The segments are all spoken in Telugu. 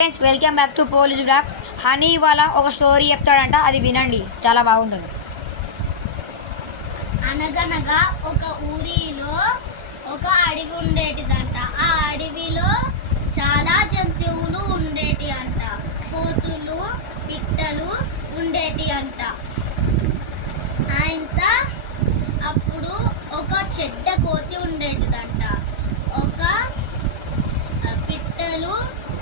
Friends welcome back to police block. Honey ఇవాళ ఒక స్టోరీ చెప్తాడంట, అది వినండి, చాలా బాగుంటుంది. అనగనగా ఒక ఊరిలో ఒక అడవి ఉండేటిదంట. ఆ అడవిలో చాలా జంతువులు ఉండేటి అంట. కోతులు, పిట్టలు ఉండేటి అంట. ఆయన అప్పుడు ఒక చెడ్డ కోతి ఉండేటిదంట. ఒక పిట్టలు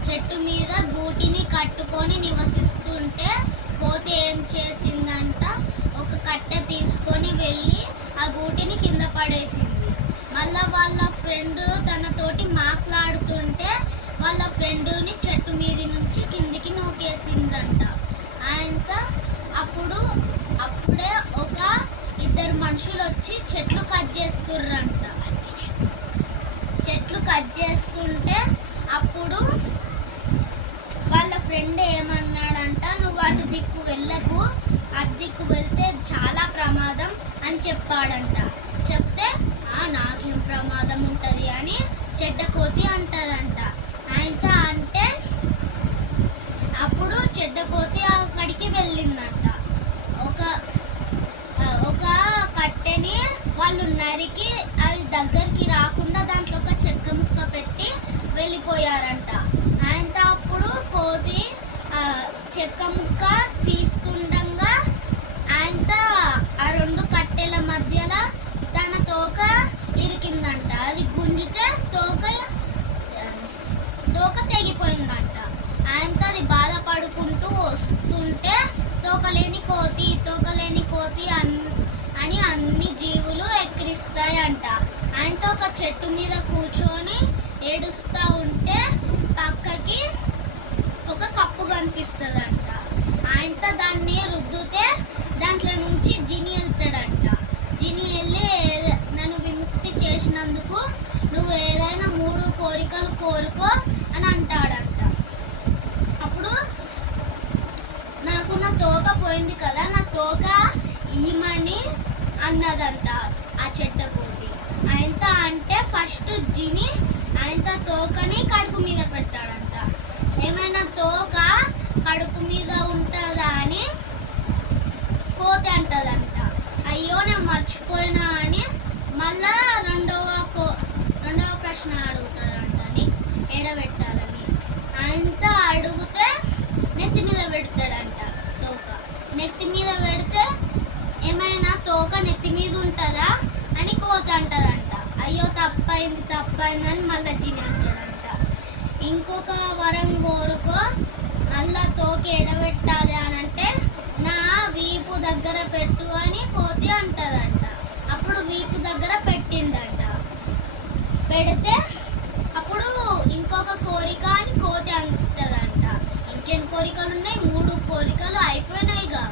చెట్టు మీద గూటిని కట్టుకొని నివసిస్తుంటే కోతి ఏం చేసిందంట, ఒక కట్టె తీసుకొని వెళ్ళి ఆ గూటిని కింద పడేసింది. మళ్ళా వాళ్ళ ఫ్రెండ్ తనతోటి మాట్లాడుతుంటే వాళ్ళ ఫ్రెండుని చెట్టు మీది నుంచి కిందికి నూకేసిందంట. ఆయన అప్పుడే ఒక ఇద్దరు మనుషులు వచ్చి చెట్లు కట్ చేస్తుర్రంట. చెట్లు కట్ చేస్తుంటే అప్పుడు వాళ్ళ ఫ్రెండ్ ఏమన్నాడంట, నువ్వు అటు దిక్కు వెళ్ళకు, అటు దిక్కు వెళ్తే చాలా ప్రమాదం అని చెప్పాడంట. చెప్తే నాకేం ప్రమాదం ఉంటుంది అని చెడ్డ కోతి అంటదంట. ఆయన అంటే అప్పుడు చెడ్డ కోతి అక్కడికి వెళ్ళిందంట. ఒక కట్టెని వాళ్ళు నరికి అది దగ్గరికి రాకుండా దాంట్లో ఒక చెక్క ముక్క పెట్టి వెళ్ళిపోయారంట. ఆయన అప్పుడు కోతి చెక్క ముక్క తీస్తుండగా ఆయన ఆ రెండు కట్టెల మధ్యలో తన తోక ఇరికిందంట. అది గుంజితే తోక తెగిపోయిందంట. ఆయన అది బాధపడుకుంటూ వస్తుంటే తోకలేని కోతి అని అన్ని జీవులు ఎక్కిరిస్తాయంట. ఆయనతో ఒక చెట్టు మీద కూర్చొని ఏడుస్తూ ఉంటే పక్కకి ఒక కప్పు కనిపిస్తుందంట. ఆయనతో దాన్ని రుద్దుతే దాంట్లో నుంచి జిని వెళ్తాడంట. జిని వెళ్ళి నన్ను విముక్తి చేసినందుకు నువ్వు ఏదైనా 3 కోరికలు కోరుకో అని అంటాడంట. అప్పుడు నాకు నా తోక పోయింది కదా, నా తోక ఈమని అన్నదంట ఆ చెడ్డ కోతి. ఆయన అంటే ఫస్ట్ జిని ఆయన తోకని కడుపు మీద పెట్టాడంట. ఏమైనా తోక కడుపు మీద ఉంటుందా అని కోతి అంటదంట. అయ్యో నేను మర్చిపోయినా అని మళ్ళా రెండవ ప్రశ్న అడుగుతుందంట, ఎడబెట్టాలని. ఆయన అడిగితే నెత్తి మీద పెడతాడంట తోక. నెత్తి మీద పెడితే ఏమైనా తోక నెత్తి మీద ఉంటుందా అని కోతి అంటదంట. అయ్యో తప్పైంది అని మళ్ళీ జిని అంటాడంట. ఇంకొక వరం కోరుకో, మళ్ళా తోక ఎడబెట్టాలి అని అంటే నా వీపు దగ్గర పెట్టు అని కోతి అంటదంట. అప్పుడు వీపు దగ్గర పెట్టిందంట. పెడితే అప్పుడు ఇంకొక కోరిక అని కోతి అంటదంట. ఇంకెన్ని కోరికలు ఉన్నాయి? 3 కోరికలు అయిపోయినాయిగా.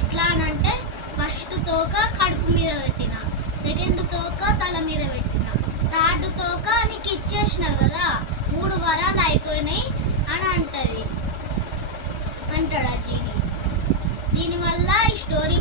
ఎట్లా అనంటే ఫస్ట్ తోక కడుపు మీద పెట్టిన, సెకండ్ తోక తల మీద పెట్టిన, థర్డ్ తోక నీకు ఇచ్చేసిన కదా, 3 వరాలు అయిపోయినాయి అని అంటాడు ఆ జీని. దీనివల్ల ఈ స్టోరీ